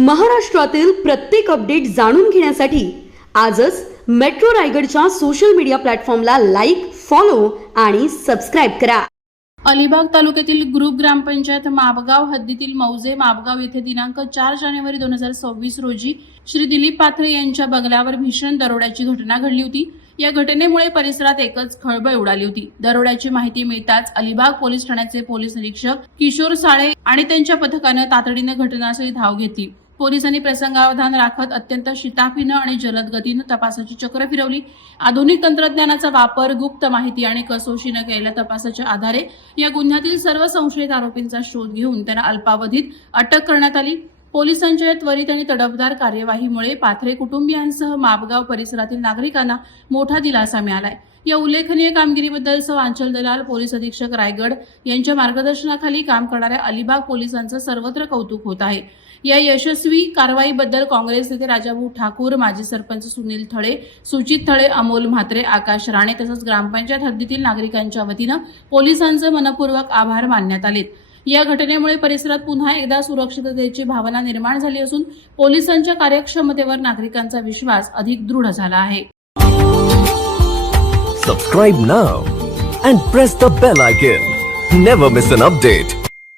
महाराष्ट्रातील प्रत्येक अपडेट जाणून घेण्यासाठी आजच मेट्रो रायगडच्या सोशल मीडिया प्लॅटफॉर्मला लाईक, फॉलो आणि सबस्क्राईब करा. अलिबाग तालुक्यातील ग्रुप ग्रामपंचायत माबगाव हद्दीतील मौजे माबगाव येथे दिनांक 4 जानेवारी 2026 रोजी श्री दिलीप पाथरे यांच्या बंगल्यावर भीषण दरोड्याची घटना घडली होती. या घटनेमुळे परिसरात एकच खळबळ उडाली होती. दरोड्याची माहिती मिळताच अलिबाग पोलीस ठाण्याचे पोलीस निरीक्षक किशोर साळे आणि त्यांच्या पथकाने तातडीने घटनास्थळी धाव घेतली. पोलिसांनी प्रसंगावधान राखत अत्यंत शिताफीनं आणि जलद गतीनं तपासाची चक्र फिरवली. आधुनिक तंत्रज्ञानाचा वापर, गुप्त माहिती आणि कसोशीनं केलेल्या तपासाच्या आधारे या गुन्ह्यातील सर्व संशयित आरोपींचा शोध घेऊन त्यांना अल्पावधीत अटक करण्यात आली. पोलिसांच्या या त्वरित आणि तडफदार कार्यवाहीमुळे पाथरे कुटुंबियांसह माबगाव परिसरातील नागरिकांना मोठा दिलासा मिळालाय. या उल्लेखनीय कामगिरीबद्दल अंचल दलाल, पोलीस अधीक्षक रायगड यांच्या मार्गदर्शनाखाली काम करणाऱ्या अलिबाग पोलिसांचं सर्वत्र कौतुक होत आहे. या यशस्वी कारवाईबद्दल काँग्रेस नेते राजाभाऊ ठाकूर, माजी सरपंच सुनील थळे, सुचित थळे, अमोल म्हात्रे, आकाश राणे तसंच ग्रामपंचायत हद्दीतील नागरिकांच्या वतीनं पोलिसांचे मनपूर्वक आभार मानण्यात आलेत. या घटनेमुळे परिसरात पुन्हा एकदा सुरक्षिततेची भावना निर्माण झाली असून पोलिसांच्या कार्यक्षमतेवर नागरिकांचा विश्वास अधिक दृढ झाला आहे. Subscribe now and press the bell icon. Never miss an update.